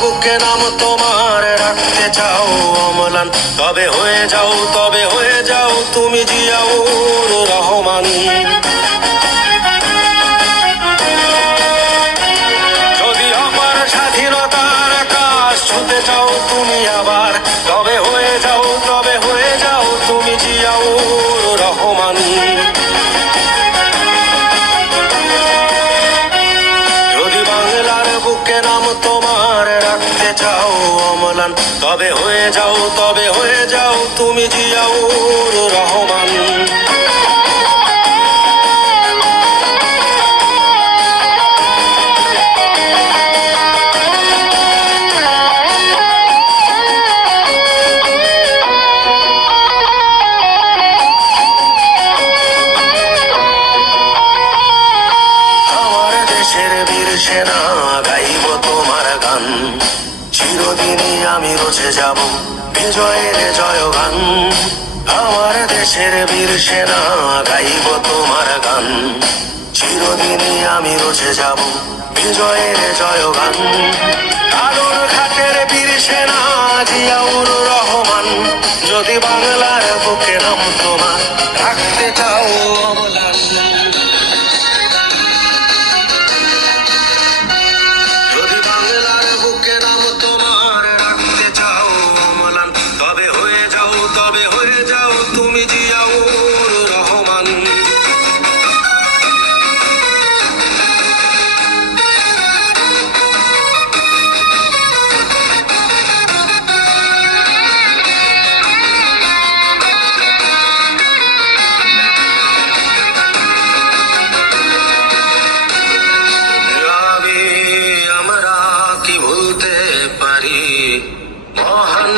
বুকে নাম তোমার রাখতে চাও অম্লান, তবে হয়ে যাও তুমি জিয়াউর রহমান। যদি আমার স্বাধীনতার আকাশ ছুতে চাও তুমি আবার, তবে হয়ে যাও তুমি জিয়াউর রহমান। যদি বাংলার বুকে নাম তোমার রাখতে চাও অম্লান, তবে হয়ে যাও তুমি জিয়াউর রহমান। বীর সেনা গাইব তোমার গান, চিরদিনই আমি রচে যাব বিজয়ের জয়গান। আমার দেশের বীর সেনা গাইব তোমার গান, চিরদিনই আমি রচে যাব বিজয়ের জয়গান। আলোর ঘাটের বীর সেনা জিয়াউর রহমান, যদি বাংলার বুকে নাম তোমার রাখতে চাও অম্লান। তবে হয়ে যাও তুমি জিয়াউর রহমান। আমরা কি ভুলতে পারি মহান